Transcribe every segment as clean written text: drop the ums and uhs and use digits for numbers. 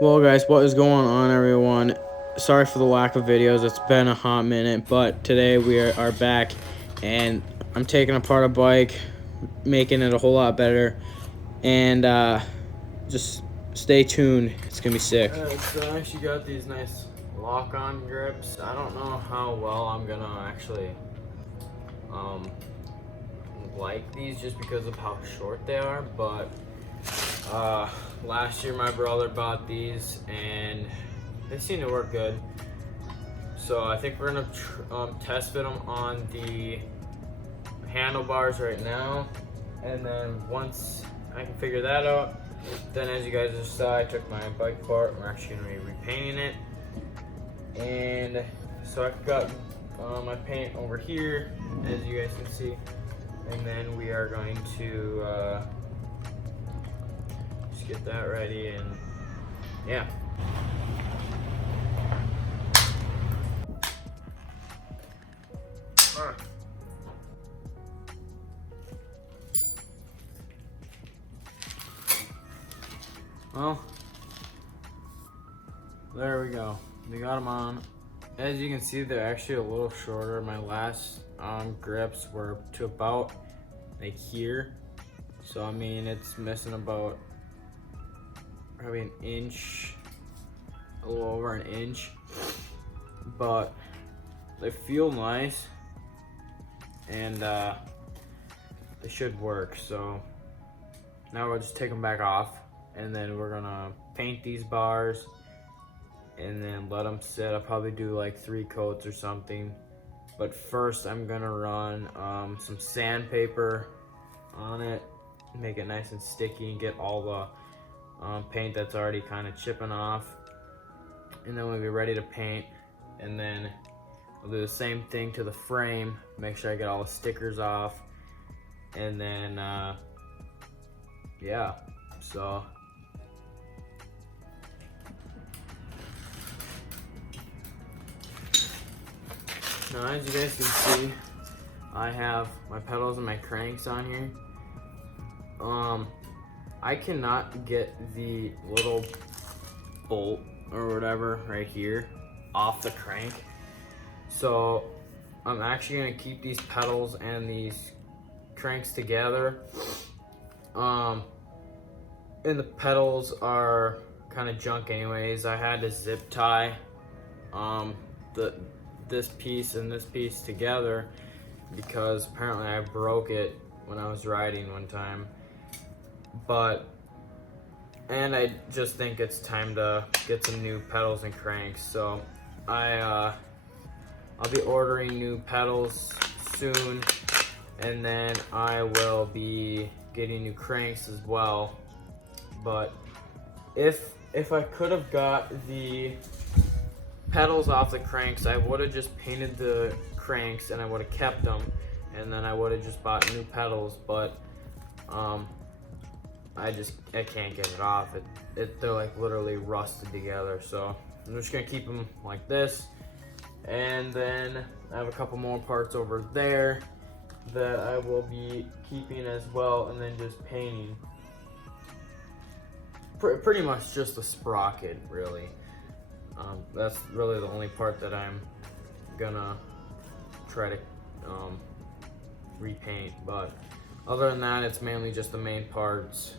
Well guys, what is going on everyone? Sorry for the lack of videos, it's been a hot minute, but today we are back and I'm taking apart a bike, making it a whole lot better, and just stay tuned, it's gonna be sick. So I actually got these nice lock-on grips. I don't know how well I'm gonna actually like these just because of how short they are, but last year my brother bought these and they seem to work good. So I think we're gonna test fit them on the handlebars right now, and then once I can figure that out, then as you guys just saw, I took my bike apart. We're actually gonna be repainting it, and so I've got my paint over here, as you guys can see, and then we are going to just get that ready, and yeah. Well, there we go. We got them on. As you can see, they're actually a little shorter. My last grips were to about like here. So I mean, it's missing about probably an inch, a little over an inch. But they feel nice, and they should work. So now we'll just take them back off, and then we're gonna paint these bars and then let them sit. I'll probably do like 3 coats or something. But first I'm gonna run some sandpaper on it, make it nice and sticky, and get all the paint that's already kind of chipping off. And then we'll be ready to paint, and then I'll do the same thing to the frame, make sure I get all the stickers off, and then yeah, so now as you guys can see, I have my pedals and my cranks on here. I cannot get the little bolt or whatever right here off the crank, so I'm actually gonna keep these pedals and these cranks together. And the pedals are kind of junk anyways. I had to zip tie this piece and this piece together because apparently I broke it when I was riding one time. And I just think it's time to get some new pedals and cranks. So I'll be ordering new pedals soon, and then I will be getting new cranks as well. But if I could have got the pedals off the cranks, I would have just painted the cranks and I would have kept them, and then I would have just bought new pedals. But I can't get it off. They're like literally rusted together. So I'm just gonna keep them like this, and then I have a couple more parts over there that I will be keeping as well, and then just painting. Pretty much just the sprocket, really. That's really the only part that I'm gonna try to repaint. But other than that, it's mainly just the main parts,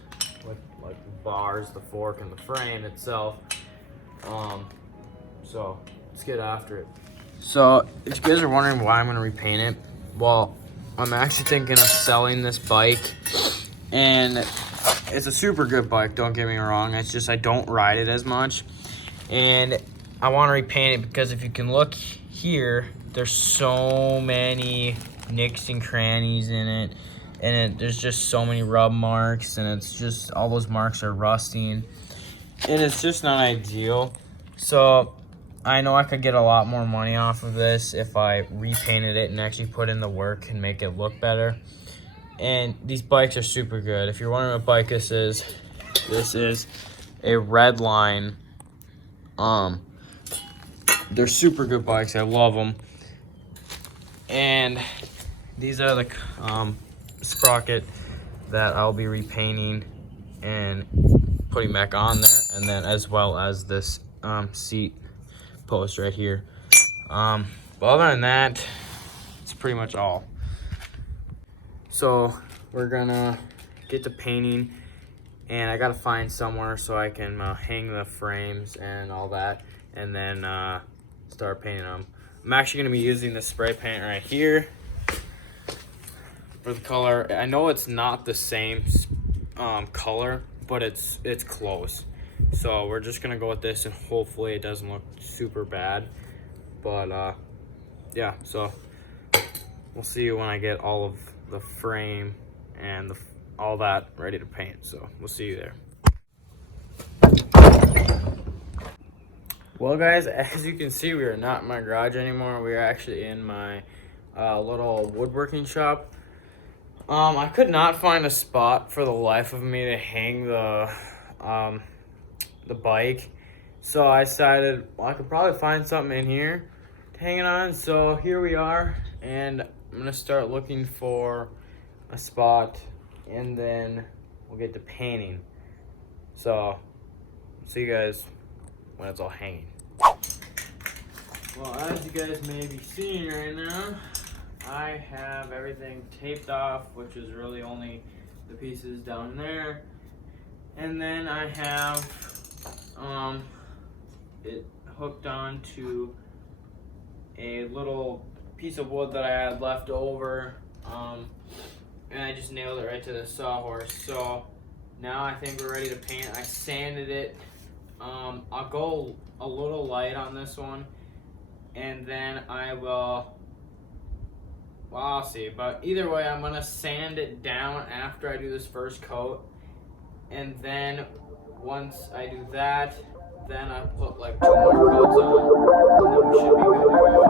like the bars, the fork, and the frame itself. So let's get after it. So if you guys are wondering why I'm gonna repaint it, well, I'm actually thinking of selling this bike, and it's a super good bike, don't get me wrong. It's just I don't ride it as much, and I want to repaint it because if you can look here, there's so many nicks and crannies in it, and there's just so many rub marks, and it's just all those marks are rusting, and it's just not ideal. So I know I could get a lot more money off of this if I repainted it and actually put in the work and make it look better. And these bikes are super good. If you're wondering what bike this is a Redline. They're super good bikes. I love them. And these are the sprocket that I'll be repainting and putting back on there. and then as well as this seat post right here. But other than that, it's pretty much all. So we're gonna get to painting, and I gotta find somewhere so I can hang the frames and all that, and then start painting them. I'm actually gonna be using the spray paint right here for the color. I know it's not the same color, but it's close. So we're just gonna go with this, and hopefully it doesn't look super bad. But yeah, so we'll see you when I get all of the frame and all that ready to paint. So we'll see you there. Well guys, as you can see, we are not in my garage anymore. We are actually in my little woodworking shop. I could not find a spot for the life of me to hang the bike. So I decided, well, I could probably find something in here to hang it on. So here we are, and I'm gonna start looking for a spot, and then we'll get to painting. So see you guys when it's all hanging. Well, as you guys may be seeing right now, I have everything taped off, which is really only the pieces down there. And then I have it hooked on to a little piece of wood that I had left over, and I just nailed it right to the sawhorse. So now I think we're ready to paint. I sanded it. I'll go a little light on this one, and then I will, well, I'll see. But either way, I'm gonna sand it down after I do this first coat, and then once I do that, then I put like 2 more coats on, and then we should be good to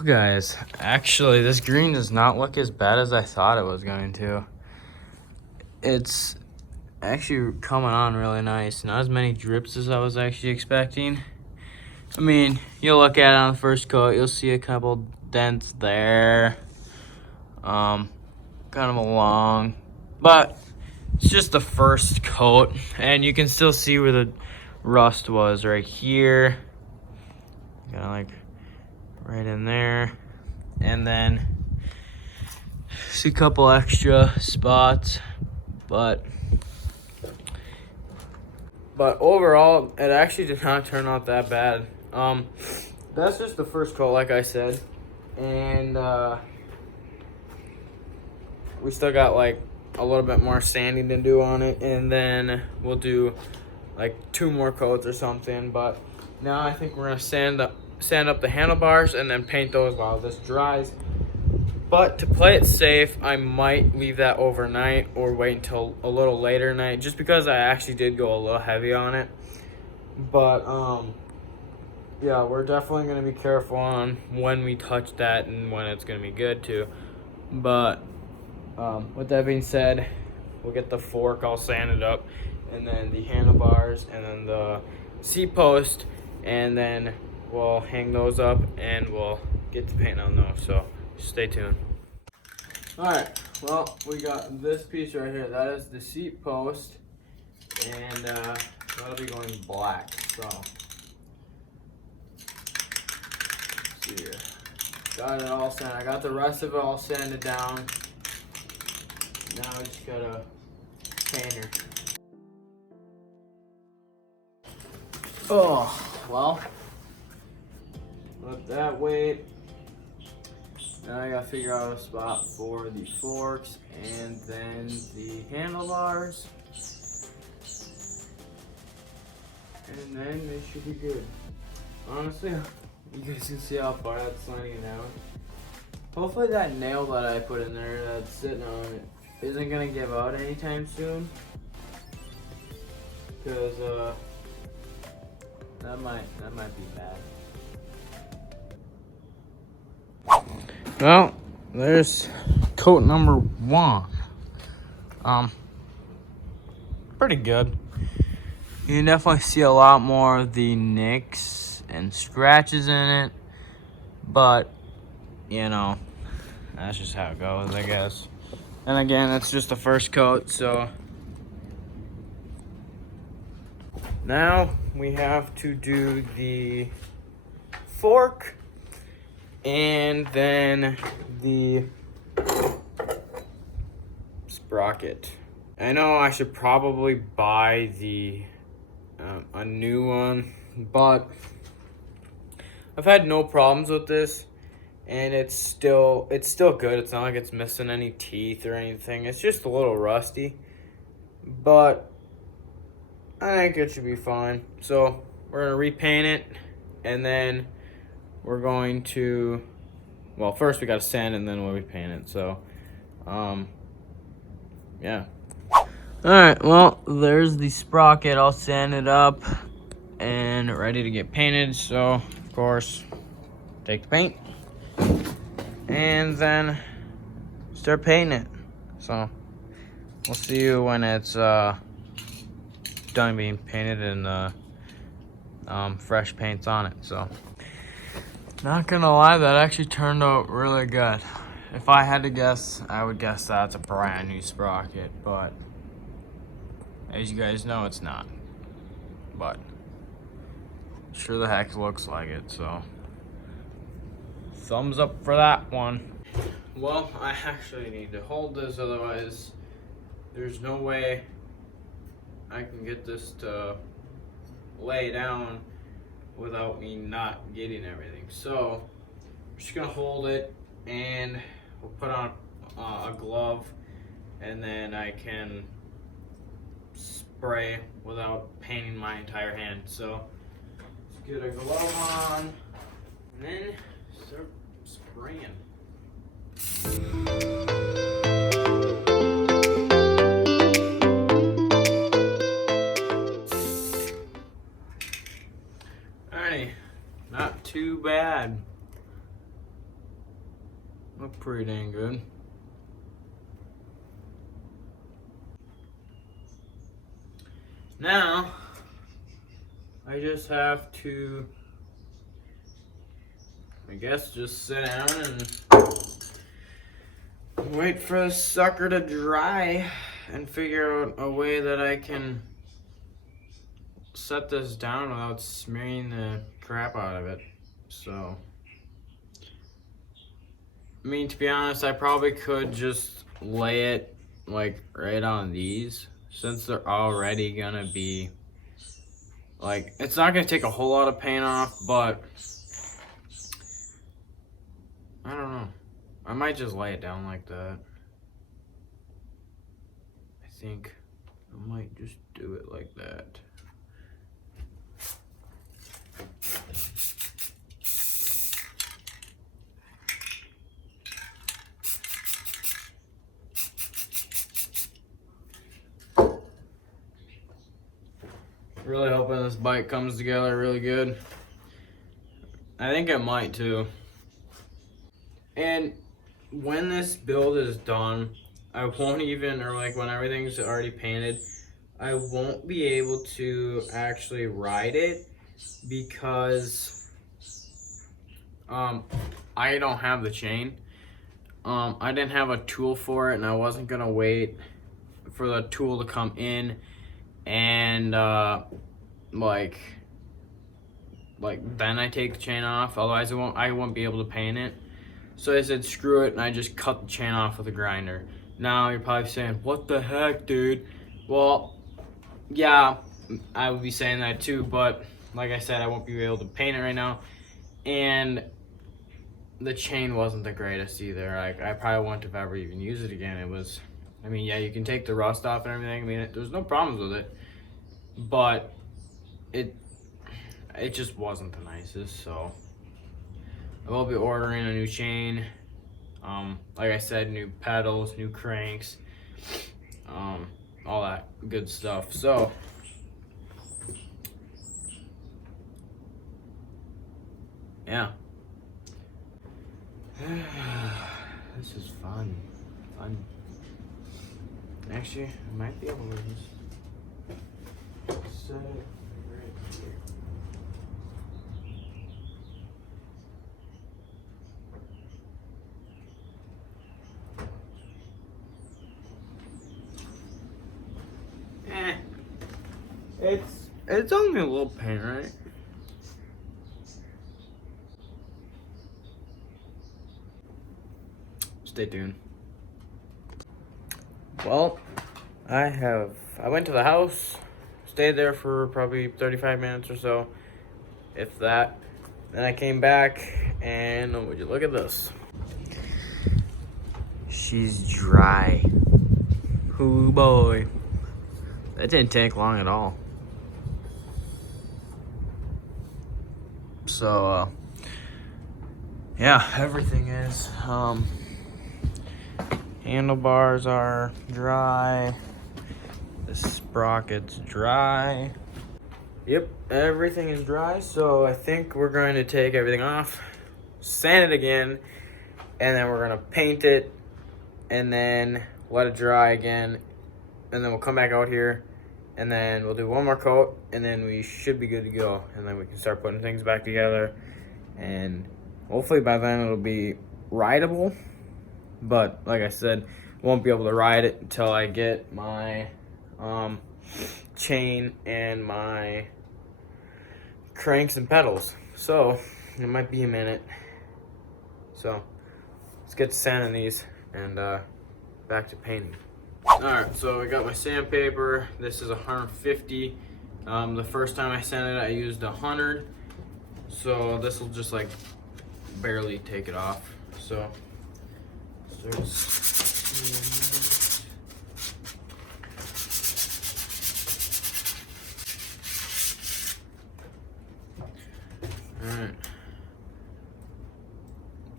Well guys, actually this green does not look as bad as I thought it was going to. It's actually coming on really nice. Not as many drips as I was actually expecting. I mean, you'll look at it on the first coat, you'll see a couple dents there. Kind of along, but it's just the first coat, and you can still see where the rust was right here. Kind of like right in there, and then see a couple extra spots, but overall it actually did not turn out that bad. That's just the first coat, like I said, and we still got like a little bit more sanding to do on it, and then we'll do like 2 more coats or something. But now I think we're gonna sand up the handlebars and then paint those while this dries. But to play it safe, I might leave that overnight or wait until a little later night, just because I actually did go a little heavy on it. But yeah, we're definitely gonna be careful on when we touch that and when it's gonna be good too. But with that being said, we'll get the fork all sanded up, and then the handlebars, and then the seat post, and then we'll hang those up and we'll get to paint on those. So stay tuned. Alright, well, we got this piece right here. That is the seat post, and that'll be going black. So let's see here. Got it all sanded. I got the rest of it all sanded down. Now I just got a painter. Oh, well, let that wait. Now I gotta figure out a spot for the forks and then the handlebars. And then they should be good. Honestly, you guys can see how far that's sliding down. Hopefully that nail that I put in there that's sitting on it isn't gonna give out anytime soon, because that might be bad. Well, there's coat number 1. Pretty good. You can definitely see a lot more of the nicks and scratches in it, but you know, that's just how it goes, I guess. And again, it's just the first coat, so now we have to do the fork and then the sprocket. I know I should probably buy the a new one, but I've had no problems with this, and it's still good. It's not like it's missing any teeth or anything. It's just a little rusty, but I think it should be fine. So we're gonna repaint it, and then we're going to, well, first we gotta sand and then we'll repaint it. So yeah. Alright, well, there's the sprocket all sanded up and ready to get painted. So of course, take the paint and then start painting it. So we'll see you when it's done being painted and fresh paint's on it. So not gonna lie, that actually turned out really good. If I had to guess, I would guess that's a brand new sprocket, but as you guys know, it's not. But sure the heck looks like it, so thumbs up for that one. Well, I actually need to hold this, otherwise there's no way I can get this to lay down without me not getting everything. So I'm just gonna hold it and we'll put on a glove, and then I can spray without painting my entire hand. So let's get a glove on and then start spraying. Alrighty, not too bad. Look pretty dang good. Now, I just have to, I guess, just sit down and wait for the sucker to dry and figure out a way that I can set this down without smearing the crap out of it. So, I mean, to be honest, I probably could just lay it like right on these, since they're already gonna be like, it's not gonna take a whole lot of paint off, but I don't know. I might just lay it down like that. I think I might just do it like that. Really hoping this bike comes together really good. I think it might too. And when this build is done, I won't even, or like when everything's already painted, I won't be able to actually ride it because I don't have the chain. I didn't have a tool for it, and I wasn't gonna wait for the tool to come in and like then I take the chain off. Otherwise I won't be able to paint it. So I said screw it, and I just cut the chain off with a grinder. Now you're probably saying, what the heck, dude? Well, yeah, I would be saying that too, but like I said, I won't be able to paint it right now, and the chain wasn't the greatest either. Like, I probably wouldn't have ever even used it again. It was, I mean, yeah, you can take the rust off and everything. I mean, there's no problems with it, but it just wasn't the nicest. So I will be ordering a new chain. Like I said, new pedals, new cranks, all that good stuff. So yeah. This is fun. Actually, I might be able to just set it right here. It's only a little paint, right? Stay tuned. Well, I went to the house, stayed there for probably 35 minutes or so, if that. Then I came back and would you look at this? She's dry. Ooh boy. That didn't take long at all. So, yeah, everything is. Handlebars are dry. The sprocket's dry. Yep, everything is dry. So I think we're going to take everything off, sand it again, and then we're gonna paint it, and then let it dry again, and then we'll come back out here, and then we'll do one more coat, and then we should be good to go, and then we can start putting things back together, and hopefully by then it'll be rideable. But like I said, won't be able to ride it until I get my chain and my cranks and pedals. So it might be a minute. So let's get to sanding these and back to painting. Alright, so I got my sandpaper. This is 150. The first time I sanded it, I used 100. So this will just like barely take it off. So alright.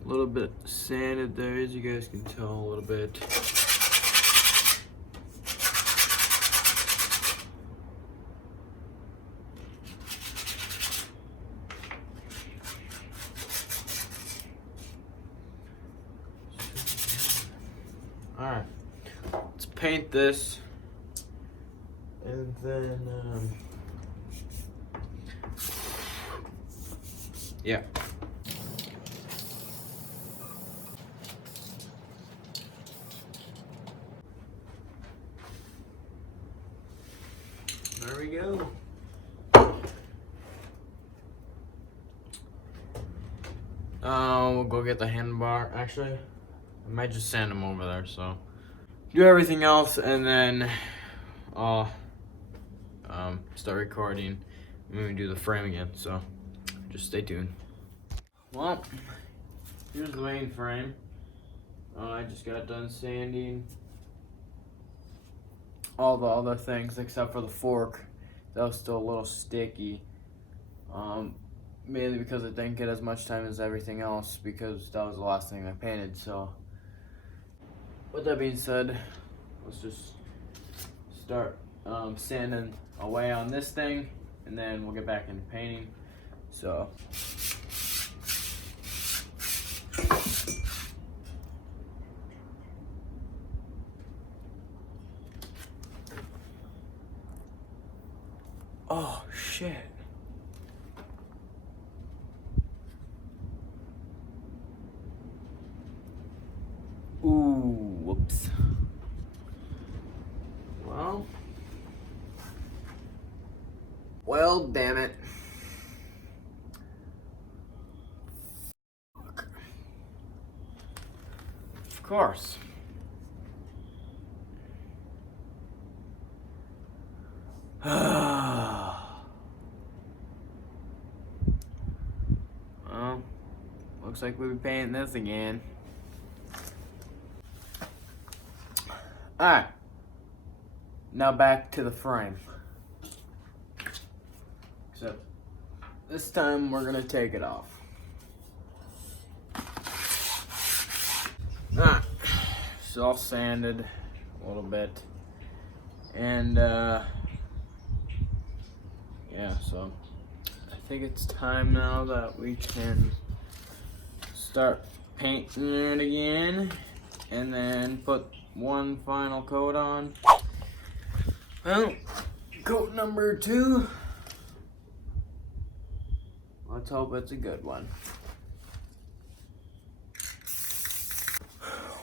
A little bit sanded there, as you guys can tell, a little bit. Alright, let's paint this, and then, yeah. There we go. We'll go get the handlebar. Actually, I might just sand them over there, so do everything else, and then I'll start recording when we do the frame again, so just stay tuned. Well, here's the main frame. I just got done sanding all the other things except for the fork. That was still a little sticky, mainly because it didn't get as much time as everything else, because that was the last thing I painted. So with that being said, let's just start sanding away on this thing, and then we'll get back into painting. So oh shit. Ooh, whoops. Well, damn it. Fuck. Of course. Well, looks like we'll be painting this again. Alright, now back to the frame. Except this time we're gonna take it off. Alright, it's all sanded a little bit. And yeah, so I think it's time now that we can start painting it again, and then put one final coat on. Well, coat number 2. Let's hope it's a good one.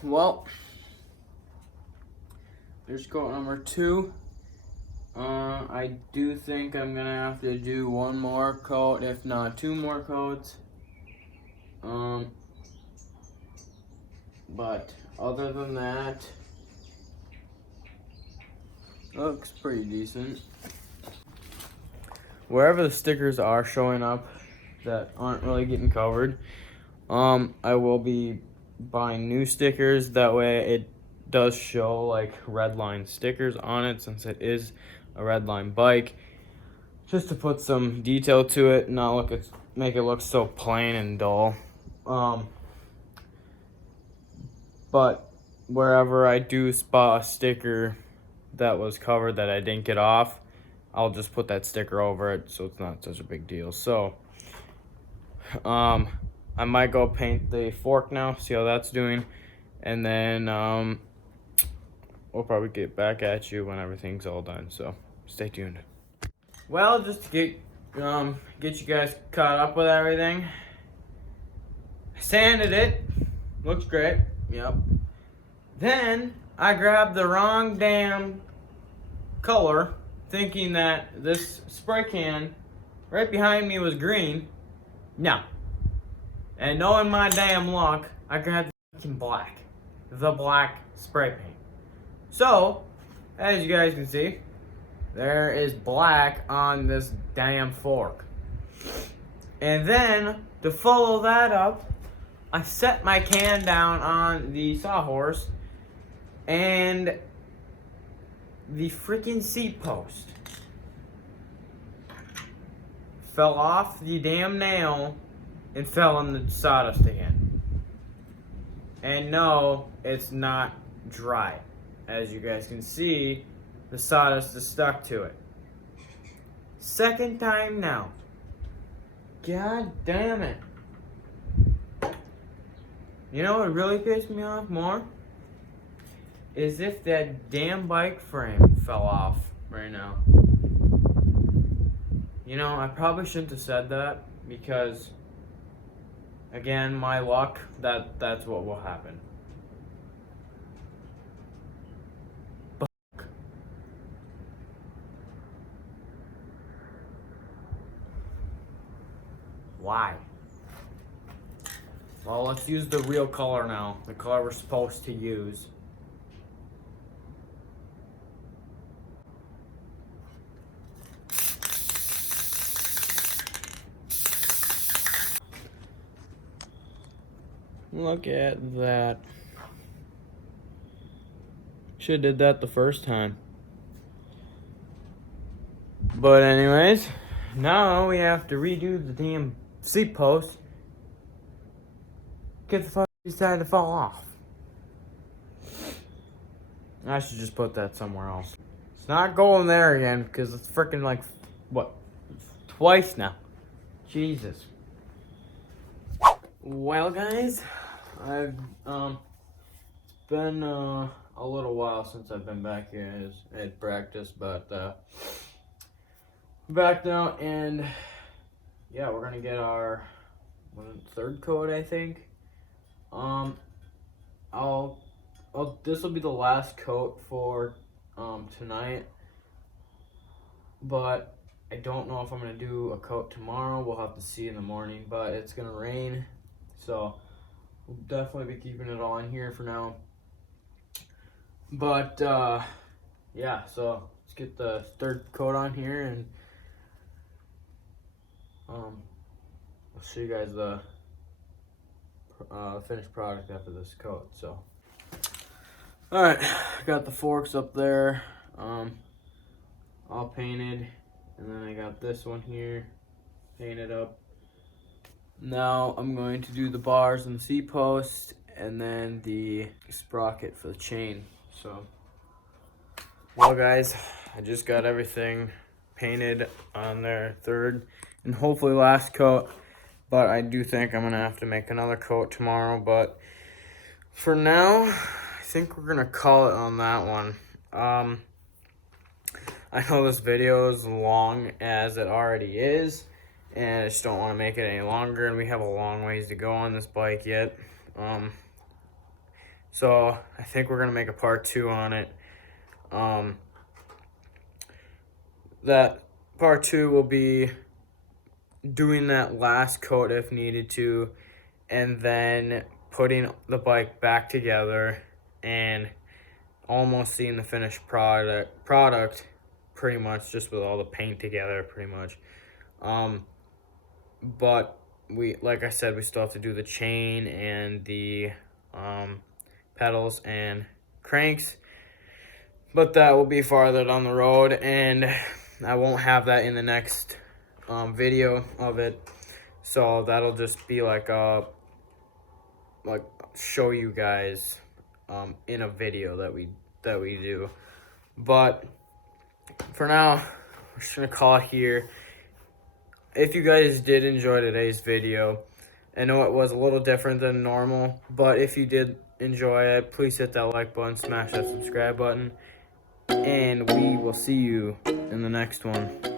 Well, there's coat number 2. I do think I'm gonna have to do one more coat, if not 2 more coats. But other than that, looks pretty decent. Wherever the stickers are showing up that aren't really getting covered, I will be buying new stickers. That way it does show like Redline stickers on it, since it is a Redline bike, just to put some detail to it, not make it look so plain and dull. But wherever I do spot a sticker that was covered that I didn't get off, I'll just put that sticker over it, so it's not such a big deal. So I might go paint the fork now, see how that's doing, and then we'll probably get back at you when everything's all done, so stay tuned. Well, just to get you guys caught up with everything, I sanded it, looks great, yep. Then I grabbed the wrong damn color, thinking that this spray can right behind me was green. No. And knowing my damn luck, I grabbed the black spray paint. So, as you guys can see, there is black on this damn fork. And then, to follow that up, I set my can down on the sawhorse, and the freaking seat post fell off the damn nail and fell in the sawdust again. And no, it's not dry. As you guys can see, the sawdust is stuck to it. Second time now. God damn it. You know what really pissed me off more? Is if that damn bike frame fell off right now. You know, I probably shouldn't have said that, because again, my luck, that's what will happen. Why? Well, let's use the real color now. The color we're supposed to use. Look at that. Should've did that the first time. But anyways, now we have to redo the damn seat post. Get the fuck decided to fall off. I should just put that somewhere else. It's not going there again, because it's freaking like, what? Twice now. Jesus. Well, guys, I've it's been a little while since I've been back here at practice, but back now, and yeah, we're gonna get our third coat, I think. This will be the last coat for tonight, but I don't know if I'm gonna do a coat tomorrow. We'll have to see in the morning, but it's gonna rain, so we'll definitely be keeping it on here for now. But yeah, so let's get the third coat on here, and I'll show you guys the finished product after this coat. So alright, got the forks up there all painted, and then I got this one here painted up. Now I'm going to do the bars and the seat post, and then the sprocket for the chain. So, well guys, I just got everything painted on their third and hopefully last coat. But I do think I'm gonna have to make another coat tomorrow. But for now, I think we're gonna call it on that one. I know this video is long as it already is, and I just don't want to make it any longer, and we have a long ways to go on this bike yet. So I think we're gonna make a part 2 on it. That part 2 will be doing that last coat if needed to, and then putting the bike back together and almost seeing the finished product pretty much, just with all the paint together pretty much. But we, like I said, we still have to do the chain and the pedals and cranks, but that will be farther down the road, and I won't have that in the next video of it. So that'll just be like show you guys in a video that we do. But for now, we're just gonna call it here. If you guys did enjoy today's video, I know it was a little different than normal, but if you did enjoy it, please hit that like button, smash that subscribe button, and we will see you in the next one.